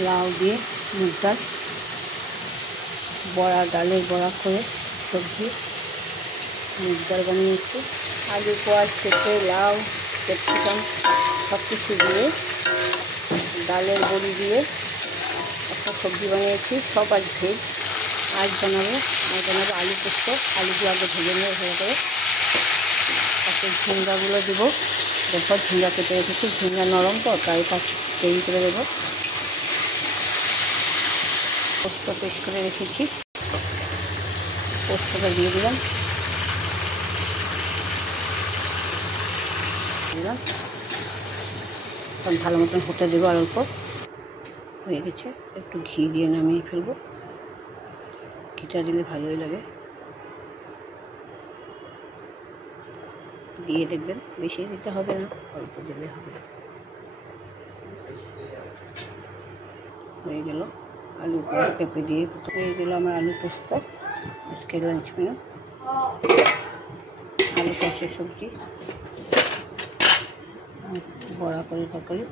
লাউ দিয়ে মুগ ডাল, বড়া, ডালের বড়া করে সবজি মুগ ডাল বানিয়েছি। আলু, পেঁয়াজ, পেঁপে, লাউ, ক্যাপসিকাম সব কিছু দিয়ে ডালের বড়ি দিয়ে একটা সবজি বানিয়েছি। সব আজ ভেজ। আজ বানাবো আলু পোস্ত। আলুগুলো আগে ভেজে নেবো ভালো করে, তারপর ঝিঙ্গাগুলো দেবো। এরপর ঝিঙ্গা কেটে রেখেছি, ঝিঙ্গা নরম তো তাই তৈরি করে দেবো। পোস্ত পেস্ট করে রেখেছি, পোস্তটা দিয়ে দিলাম। ভালো মতন হতে দেবো। আর অল্প হয়ে গেছে, একটু ঘি দিয়ে নামিয়ে ফেলবো। ঘিটা দিলে ভালোই লাগে। দিয়ে দেখবেন, বেশি দিতে হবে না, অল্প দিলে হবে। হয়ে গেল আলু পেঁপে দিয়ে হয়ে গেল আমার আলু পোস্ত। আজকে লাঞ্চ মেনু আলু কষে সবজি, বড়া করে তরকারি।